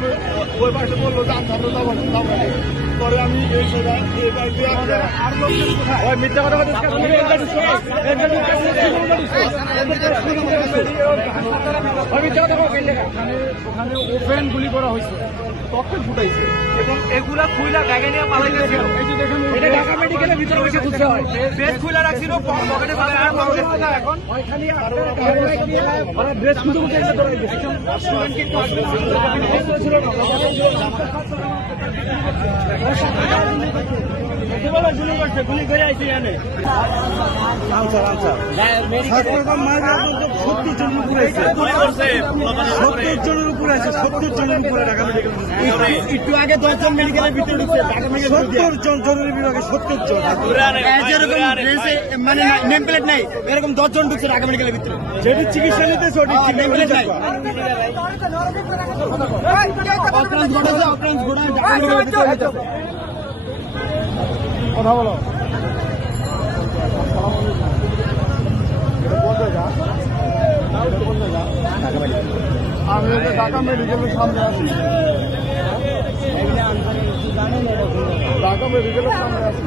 আমি ওই পাশে বললো যে আমরা যাবো পরে আমি এই বাইকে আর লোকজন মিথ্যা কথা ওখানে ওপেন গুলি করা হয়েছে, তখন ফুটাইছে এবং এগুলা খুইলা ব্যাগে নিয়ে পালাইতেছে। এই যে দেখেন এটা ঢাকা মেডিকেলের ভিতরে বসে খুঁজতে হয়, বেশ খুইলা রাখছিল পকেটে এখন ওইখানে ওরা ড্রেস খুঁজে খুঁজে একটা ধরে গেছে স্টুডেন্টকে গুলি করছে, গুলি করে আইছে এখানে 70 জনের উপরে আছে, 70 জনের উপরে আছে, 70 জনের উপরে ঢাকা মেডিকেল। একটু আগে 10 জন মেডিকেলের ভিতরে ঢুকছে ঢাকা মেডিকেল, 70 জন জনের বিভাগে 70 জন। যেরকম ড্রেসে মানে নেম প্লেট নাই এরকম 10 জন ঢুকছে ঢাকা মেডিকেলের ভিতরে, যেটি চিকিৎসা নিতেছে ওটি নেম প্লেট নাই। কথা বলো। আমি ঢাকা মেডিকেলের সামনে আছি, ঢাকা মেডিকেলের সামনে আছি।